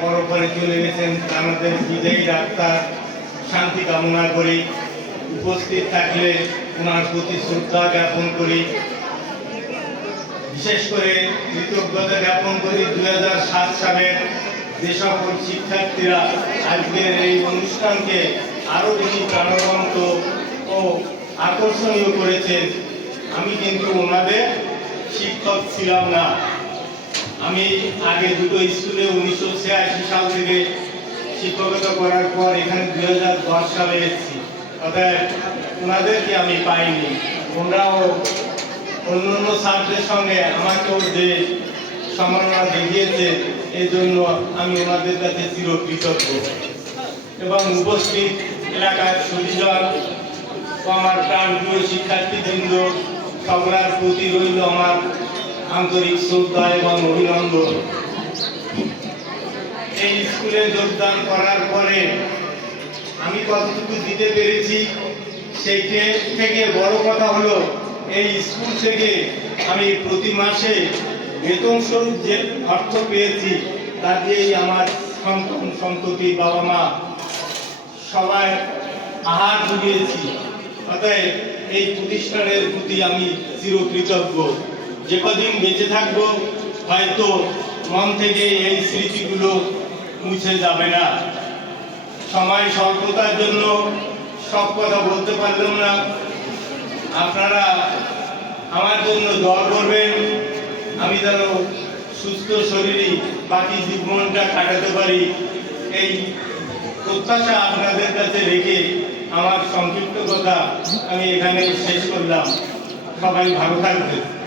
পরপরে চলে গেছেন আমাদের বিদায়ী ডাক্তার শান্তি কামনা করি। উপস্থিত থাকলে ওনার প্রতি শ্রদ্ধা জ্ঞাপন করি। বিশেষ করে কৃতজ্ঞতা জ্ঞাপন করি দু হাজার সাত সালের যে সকল শিক্ষার্থীরা আজকের এই অনুষ্ঠানকে আরও বেশি প্রাণবন্ত ও আকর্ষণীয় করেছেন। আমি কিন্তু ওনাদের শিক্ষক ছিলাম না। আমি আগে দুটো স্কুলে উনিশশো ছিয়াশি সাল থেকে শিক্ষকতা করার পর এখানে দুই হাজার দশ সালে এসেছি। অর্থাৎ ওনাদেরকে আমি পাইনি। ওনারাও অন্য অন্য ছাত্রের সঙ্গে আমাকেও যে সম্মাননা দেখিয়েছে, এই জন্য আমি ওনাদের কাছে চিরকৃতজ্ঞ। এবং উপস্থিত এলাকার ও আমার প্রাণপ্রিয় শিক্ষার্থীবৃন্দ সকলের প্রতি রইল আমার আন্তরিক শ্রদ্ধা এবং অভিনন্দন। এই স্কুলে যোগদান করার পরে আমি কতটুকু দিতে পেরেছি সেইটে থেকে বড় কথা হলো, এই স্কুল থেকে আমি প্রতি মাসে বেতন স্বরূপ যে অর্থ পেয়েছি, তা দিয়েই আমার সন্তান, সন্ততি, বাবা মা সবাই আহার জুগিয়েছি। অতএব এই প্রতিষ্ঠানের প্রতি আমি চিরকৃতজ্ঞ। যে কদিন বেঁচে থাকব, হয়তো মন থেকে এই স্মৃতিগুলো মুছে যাবে না। সময় স্বল্পতার জন্য সব কথা বলতে পারলাম না। আপনারা আমার জন্য দোয়া করবেন, আমি যেন সুস্থ শরীরে বাকি জীবনটা কাটাতে পারি। এই প্রত্যাশা আপনাদের কাছে রেখে আমার সংক্ষিপ্ত কথা আমি এখানে শেষ করলাম। সবাই ভালো থাকবেন।